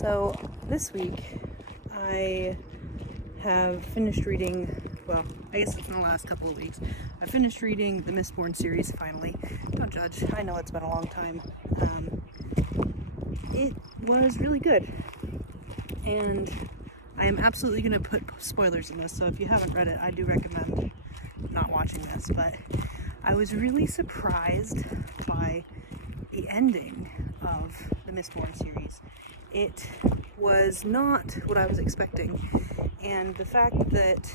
So this week I have finished reading, well, I guess it's in the last couple of weeks. I finished reading the Mistborn series finally. Don't judge, I know it's been a long time. It was really good. And I am absolutely going to put spoilers in this, so if you haven't read it, I do recommend not watching this. But I was really surprised by the ending of the Mistborn series. It was not what I was expecting, and the fact that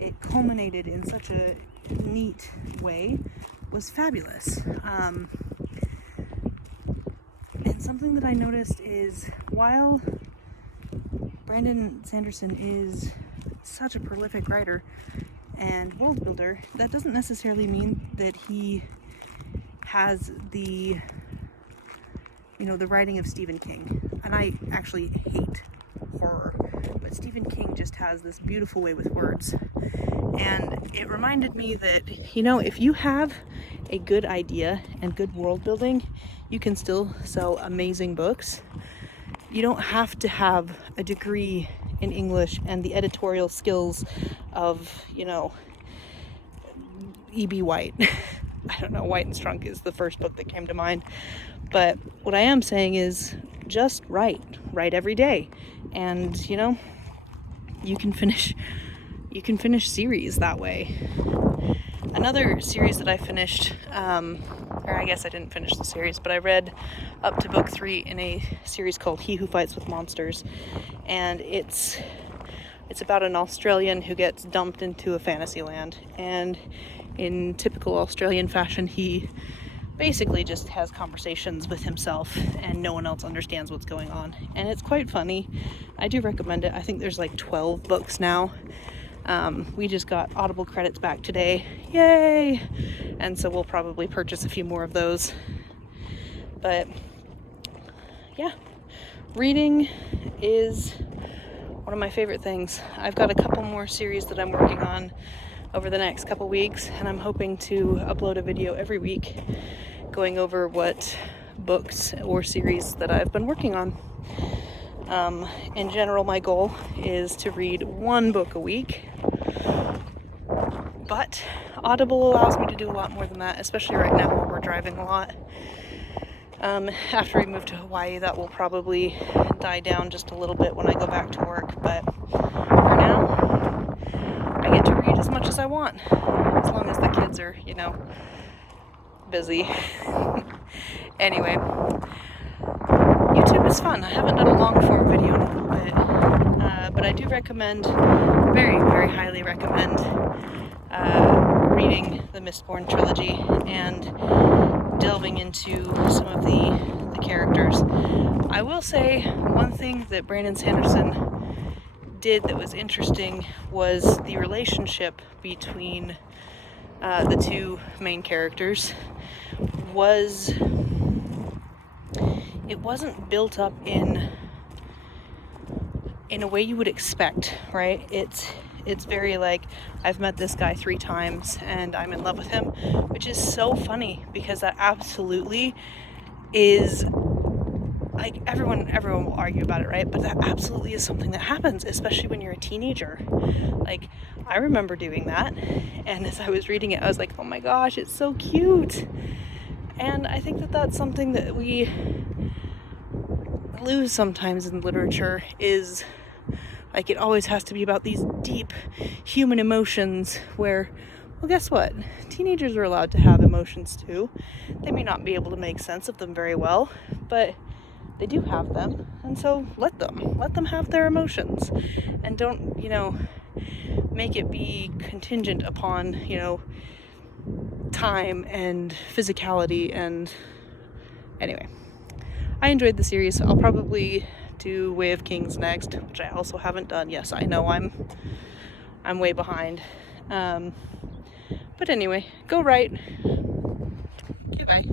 it culminated in such a neat way was fabulous. And something that I noticed is, while Brandon Sanderson is such a prolific writer and world builder, that doesn't necessarily mean that he has the writing of Stephen King. And I actually hate horror, but Stephen King just has this beautiful way with words. And it reminded me that, if you have a good idea and good world building, you can still sell amazing books. You don't have to have a degree in English and the editorial skills of, E.B. White. I don't know, White and Strunk is the first book that came to mind. But what I am saying is just write every day. And, you can finish series that way. Another series that I finished, or I guess I didn't finish the series, but I read up to book 3 in a series called He Who Fights with Monsters. And it's about an Australian who gets dumped into a fantasy land. And in typical Australian fashion, he basically just has conversations with himself and no one else understands what's going on. And it's quite funny. I do recommend it. I think there's like 12 books now. We just got Audible credits back today. Yay! And so we'll probably purchase a few more of those. But yeah, reading is one of my favorite things. I've got a couple more series that I'm working on over the next couple weeks, and I'm hoping to upload a video every week going over what books or series that I've been working on. In general, my goal is to read one book a week, but Audible allows me to do a lot more than that, especially right now while we're driving a lot. After we move to Hawaii, that will probably die down just a little bit when I go back to work, but for now, I get to read as much as I want, as long as the kids are, busy. Anyway, YouTube is fun. I haven't done a long form video in a little bit, but I do recommend, very, very highly recommend, reading the Mistborn Trilogy and delving into some of the characters. I will say one thing that Brandon Sanderson did that was interesting was the relationship between the two main characters. It wasn't built up in a way you would expect, right? It's very like, I've met this guy 3 times and I'm in love with him, which is so funny because that absolutely is, like, everyone will argue about it, right? But that absolutely is something that happens, especially when you're a teenager. Like, I remember doing that, and as I was reading it, I was like, oh my gosh, it's so cute. And I think that that's something that we lose sometimes in literature, is like, it always has to be about these deep human emotions where, well, guess what? Teenagers are allowed to have emotions too. They may not be able to make sense of them very well, but they do have them, and so let them have their emotions, and don't, make it be contingent upon, time and physicality. And anyway, I enjoyed the series. I'll probably do Way of Kings next, which I also haven't done. Yes, I know I'm way behind. But anyway, go write. Goodbye.